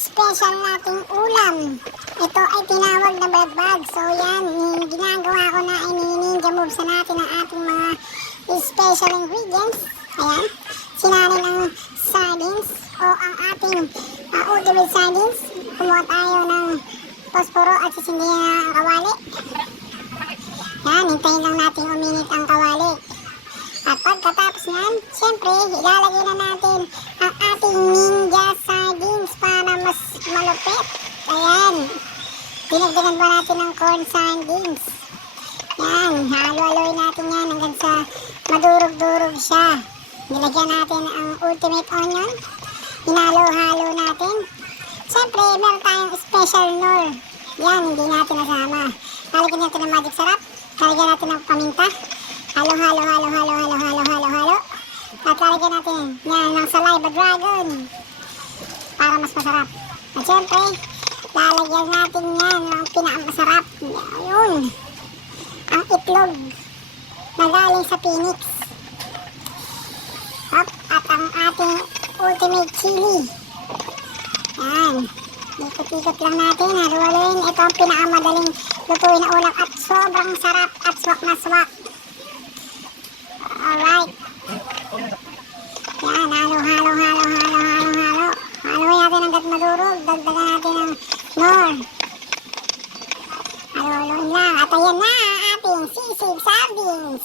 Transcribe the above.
special nating ulam. Ito ay tinawag na balagbag. So yan, ginagawa ko na ay ninja moves na natin ang ating mga special ingredients. Ayan, sinanin ang sardines o ang ating ultimate sardines. Kumuha tayo ng posporo at sisindihan ang kawali. Yan, hintayin lang natin uminit ang kawali. At pagkatapos yan, siyempre, ilalagay na natin ang ating ninja sardines para mas malupit. Ayan, dinagdagan pa natin ng corn sardines. Yan, halo-haloy natin yan hanggang sa madurog-durog siya. Nilagyan natin ang ultimate onion. Hinalo-halo natin. Siyempre, meron tayong special nor. Yan, hindi natin nasama. Lalagyan natin ng magic sarap. Lalagyan natin ng paminta. Halo-halo. At lalagyan natin yan ng saliva dragon para mas masarap. At syempre, lalagyan natin yan ng pinakamasarap. Ayun, ang itlog na galing sa Phoenix. At ang ating ultimate chili. Yan, ikot-ikot lang natin. Haluin. Ito ang pinakamadaling lutuin na ulam at sobrang sarap at swak na swak. Alright. Yan, halo. Haluin natin hanggat madurog. Dagdagan natin ng nor. Haluin lang. At ayan na ang ating sisig sardines.